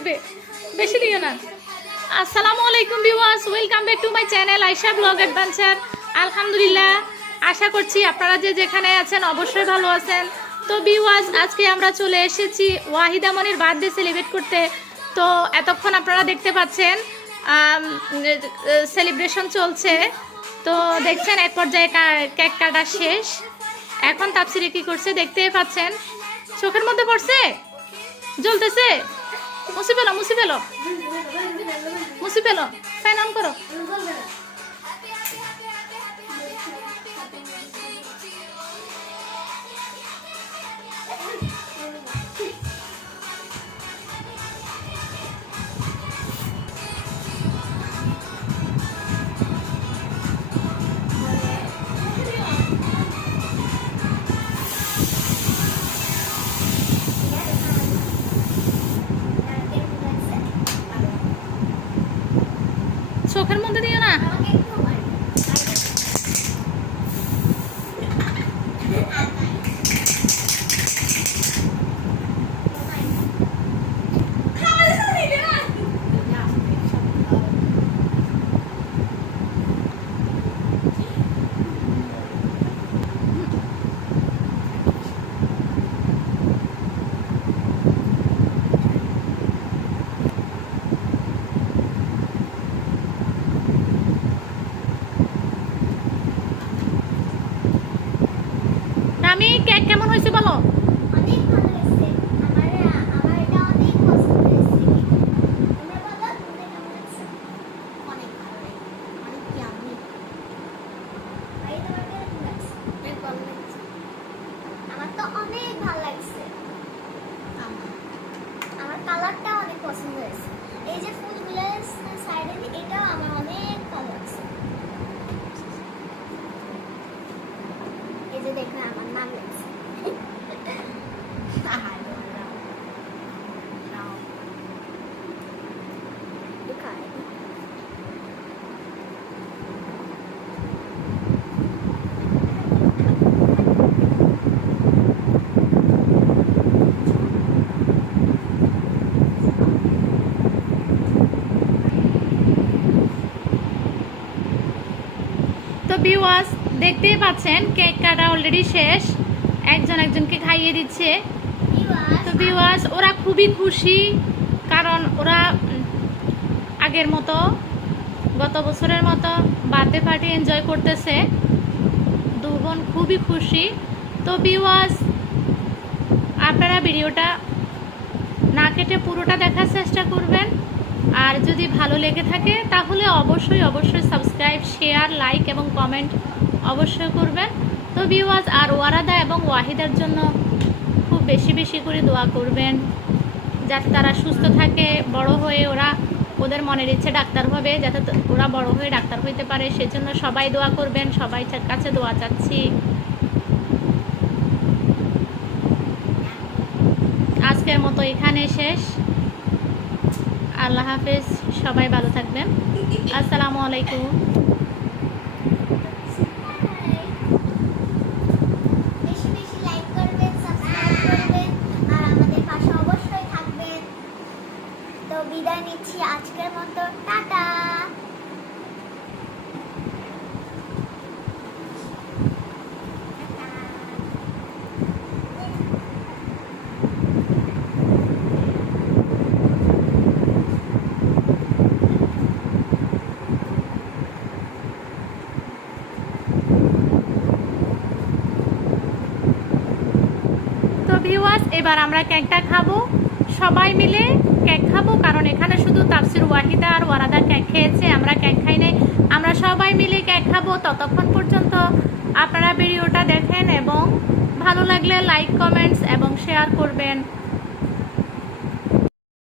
পড়বে বেশি দিও না। আসসালামু আলাইকুম viewers, welcome back to my channel Ayesha vlog adventure. আলহামদুলিল্লাহ, আশা করছি আপনারা যে যেখানে আছেন অবশ্যই ভালো আছেন। তো ভিউয়ার্স, আজকে আমরা চলে এসেছি ওয়াহিদা মনির বার্থডে সেলিব্রেট করতে। তো এতক্ষণ আপনারা দেখতে পাচ্ছেন সেলিব্রেশন চলছে। তো দেখছেন, এক পর্যায়ে কেক কাটা শেষ। এখন তাপসিরে কি করছে দেখতেই পাচ্ছেন। চোখের মধ্যে পড়ছে? জ্বলতেছে? মুছি পেল মুছি পেল মুছি পেল সাইন অন করো। চোখের মধ্যে দিও না আমাকে একটু মার। আমি কেক কেমন হয়েছে বলো? এই যে দেখো আমার নাম লেখছে Bukan. দেখতেই পাচ্ছেন কেক কাটা অলরেডি শেষ। একজন একজনকে খাইয়ে দিচ্ছে। তো বিওয়াস ওরা খুবই খুশি কারণ ওরা আগের মতো গত বছরের মতো বার্থডে পার্টি এনজয় করতেছে। দু বোন খুবই খুশি। তো বিওয়াস আপনারা ভিডিওটা না কেটে পুরোটা দেখার চেষ্টা করবেন। আর যদি ভালো লেগে থাকে তাহলে অবশ্যই অবশ্যই সাবস্ক্রাইব শেয়ার লাইক এবং কমেন্ট অবশ্যই করবেন। তো ভিউয়ার্স আর ওয়ারাদা এবং ওয়াহিদার জন্য খুব বেশি বেশি করে দোয়া করবেন, যাতে তারা সুস্থ থাকে, বড় হয়ে ওরা ওদের মনের ইচ্ছে ডাক্তার হবে, যাতে ওরা বড় হয়ে ডাক্তার হইতে পারে। সেজন্য সবাই দোয়া করবেন, সবাই কাছে দোয়া চাচ্ছি। আজকের মতো এখানে শেষ। আল্লাহ হাফেজ, সবাই ভালো থাকবেন। আসসালামু আলাইকুম বেশি বেশি লাইক করবেন সাবস্ক্রাইব করবেন আর আমাদের পাশে অবশ্যই থাকবেন তো বিদায় নিচ্ছি আজকের মতো টাটা তো ভিউয়ার্স এবার আমরা কেকটা খাব। সবাই মিলে কেক খাব, কারণ এখানে শুধু তাফসির ওয়াহিদা আর ওয়ারাদা কেক খেয়েছে, আমরা কেক খাই নাই। আমরা সবাই মিলে কেক খাব। ততক্ষণ পর্যন্ত আপনারা ভিডিওটা দেখেন এবং ভালো লাগলে লাইক কমেন্টস এবং শেয়ার করবেন।